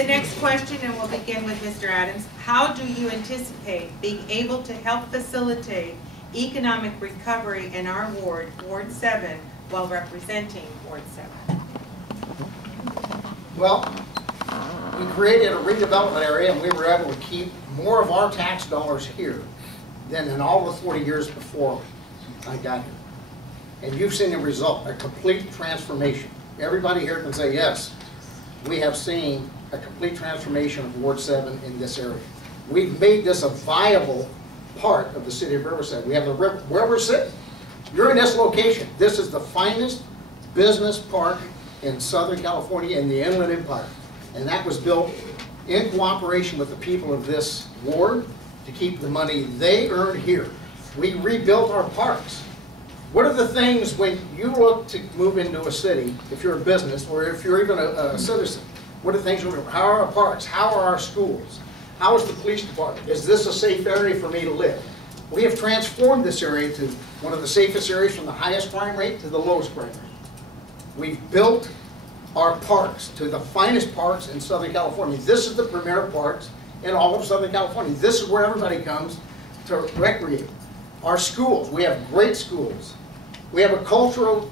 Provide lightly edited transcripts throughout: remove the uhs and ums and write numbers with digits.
The next question, and we'll begin with Mr. Adams. How do you anticipate being able to help facilitate economic recovery in our ward, Ward 7, while representing Ward 7? Well, we created a redevelopment area and we were able to keep more of our tax dollars here than in all the 40 years before I got here. And you've seen the result, a complete transformation. Everybody here can say, yes, we have seen a complete transformation of Ward 7 in this area. We've made this a viable part of the city of Riverside. We have the river, where we're sitting. You're in this location. This is the finest business park in Southern California in the Inland Empire. And that was built in cooperation with the people of this ward to keep the money they earn here. We rebuilt our parks. What are the things when you look to move into a city, if you're a business or if you're even a citizen, what are the things, how are our parks, how are our schools, how is the police department, is this a safe area for me to live? We have transformed this area to one of the safest areas, from the highest crime rate to the lowest crime rate. We've built our parks to the finest parks in Southern California. This is the premier parks in all of Southern California. This is where everybody comes to recreate. Our schools, we have great schools. We have a cultural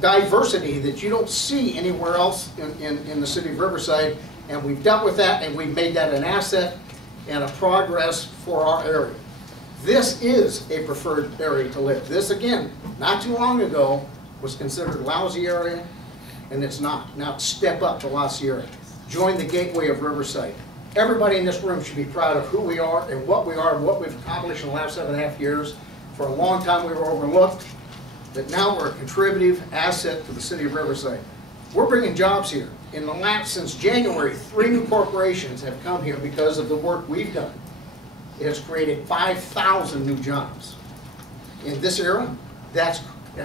diversity that you don't see anywhere else in the city of Riverside, and we've dealt with that and we've made that an asset and a progress for our area. This is a preferred area to live. This, again, not too long ago was considered a lousy area, and it's not. Now step up to La Sierra. Join the gateway of Riverside. Everybody in this room should be proud of who we are and what we've accomplished in the last 7.5 years. For a long time we were overlooked, but now we're a contributive asset to the city of Riverside. We're bringing jobs here. In the last, since January, 3 new corporations have come here because of the work we've done. It has created 5,000 new jobs. In this era, that's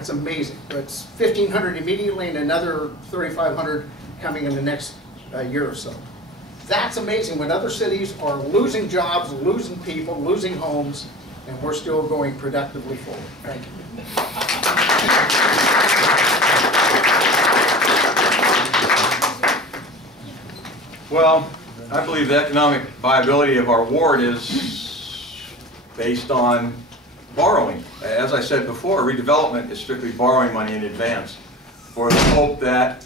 amazing. It's 1,500 immediately and another 3,500 coming in the next year or so. That's amazing when other cities are losing jobs, losing people, losing homes, and we're still going productively forward. Thank you. Well, I believe the economic viability of our ward is based on borrowing. As I said before, redevelopment is strictly borrowing money in advance for the hope that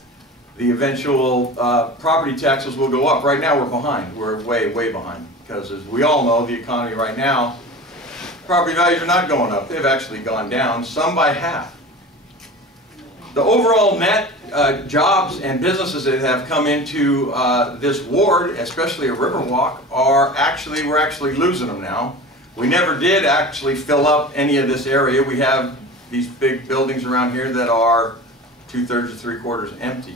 the eventual property taxes will go up. Right now we're behind. We're way, way behind. Because as we all know, the economy right now, property values are not going up. They've actually gone down, some by half. The overall net jobs and businesses that have come into this ward, especially at Riverwalk, we're actually losing them now. We never did actually fill up any of this area. We have these big buildings around here that are 2/3 to 3/4 empty.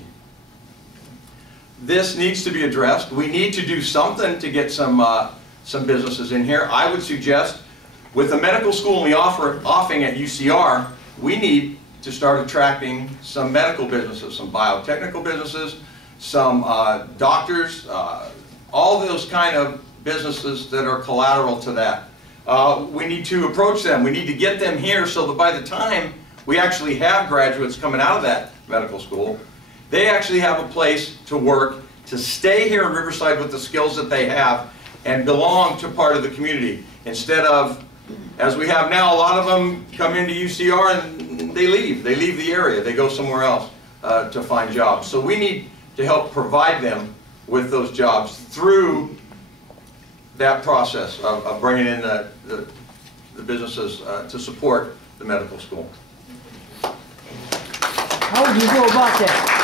This needs to be addressed. We need to do something to get some businesses in here. I would suggest, with the medical school and the offing at UCR, we need to start attracting some medical businesses, some biotechnical businesses, some doctors, all those kind of businesses that are collateral to that. We need to approach them. We need to get them here so that by the time we actually have graduates coming out of that medical school, they actually have a place to work, to stay here in Riverside with the skills that they have and belong to part of the community. Instead of, as we have now, a lot of them come into UCR and they leave. They leave the area. They go somewhere else to find jobs. So we need to help provide them with those jobs through that process of bringing in the businesses to support the medical school. How would you go about that?